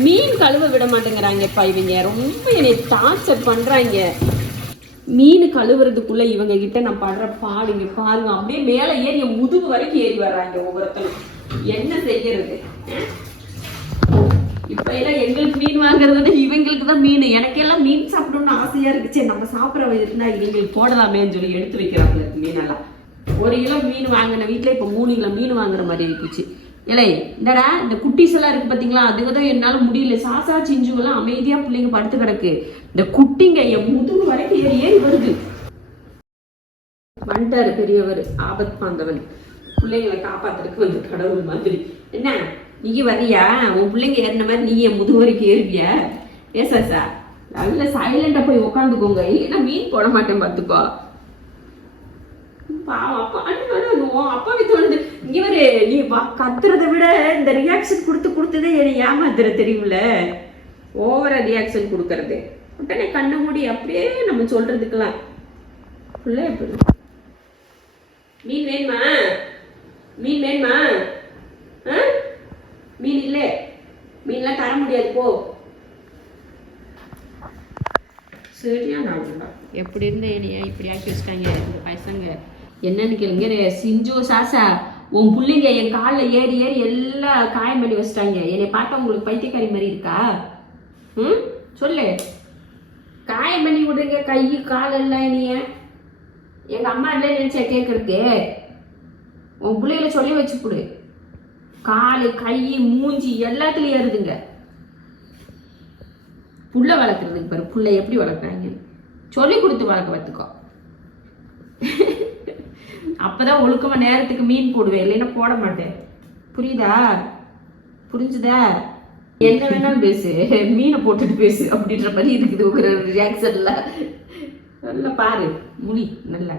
மீன் கழுவ விட மாட்டேங்கிறாங்கப்பா இவங்க, ரொம்ப என்னை டார்ச்சர் பண்றாங்க. மீன் கழுவுறதுக்குள்ள இவங்க கிட்ட நான் படுற பாடுங்க பாருங்க. அப்படியே மேல ஏறி முதுகு வரைக்கும் ஏறி வர்றாங்க ஒவ்வொருத்தரும். என்ன செய்யறது? இப்ப எல்லாம் எங்களுக்கு மீன் வாங்குறதுன்னா இவங்களுக்கு தான் மீன். எனக்கெல்லாம் மீன் சாப்பிடணும்னு ஆசையா இருக்குச்சு. நம்ம சாப்பிட்ற இருந்தா இவங்களுக்கு போடலாமேன்னு சொல்லி எடுத்து வைக்கிறாங்க மீனெல்லாம். 1 கிலோ மீன் வாங்கின வீட்டுல இப்ப 3 கிலோ மீன் வாங்குற மாதிரி இருக்குச்சு. இல்லை இந்தடா இந்த குட்டிஸ் எல்லாம் இருக்கு பாத்தீங்களா, அதுக்குதான் என்னால முடியல. சாசா சிஞ்சுவெல்லாம் அமைதியா பிள்ளைங்க படுத்து கிடக்கு. இந்த குட்டிங்க என் முதுகு வரைக்கும் ஏறி ஏறி வருது. வந்துட்டாரு பெரியவர், ஆபத் பாந்தவன், பிள்ளைங்களை காப்பாத்துறதுக்கு வந்து கடவுள் மாதிரி. என்ன நீங்க வரியா? உன் பிள்ளைங்க ஏறின மாதிரி நீ என் முதுகு வரைக்கும் ஏறுவியா? சார் நல்ல சைலண்டா போய் உட்காந்துக்கோங்க, இல்லைன்னா மீன் போட மாட்டேன் பாத்துக்கோ. அப்பாவே தோணுது. இங்க வரு, நீ கத்துறதை விட இந்த ரியாக்ஷன் கொடுத்ததே என்னை ஏமாத்துற தெரியுமில்ல. ஓவரா ரியாக்ஷன் கொடுக்கறது. உடனே கண்ணு மூடி அப்படியே நம்ம சொல்றதுக்கெல்லாம் பிள்ளை எப்படி. மீன் வேணுமா? மீன் வேணுமா? மீன் இல்லை, மீன்லாம் தர முடியாது போ. சரியா நான் எப்படி இருந்த என்னையா இப்படி ஆக்கி வச்சுட்டாங்க பசங்க. என்னன்னு கேளுங்க சிஞ்சு சாசா, உன் பிள்ளைங்க என் காலில் ஏறி ஏறி எல்லாம் காயம் பண்ணி வச்சுட்டாங்க. என்னை பார்த்தா உங்களுக்கு பைத்தியக்காரி மாதிரி இருக்கா? சொல்லு. காயம் பண்ணி விடுங்க கை கால் எல்லாம். என்னைய எங்க அம்மா இல்லை நினைச்சா கேட்கறதுக்கு. உன் பிள்ளைகளை சொல்லி வச்சு கொடு. காலு கை மூஞ்சி எல்லாத்துலயும் ஏறுதுங்க. புள்ள வளர்க்குறதுக்கு பாரு, புள்ள எப்படி வளர்க்குறாங்க சொல்லி கொடுத்து வளர்க்க பார்த்துக்கோ. அப்பதான் ஒழுக்கமா நேரத்துக்கு மீன் போடுவேன், இல்லைன்னா போட மாட்டேன். புரியுதா? புரிஞ்சுதா? என்ன வேணாலும் பேசு, மீனை போட்டுட்டு பேசு அப்படின்ற மாதிரி இருக்குது உங்க ரியாக்ஷன்ல. நல்லா பாரு, முடி நல்லா.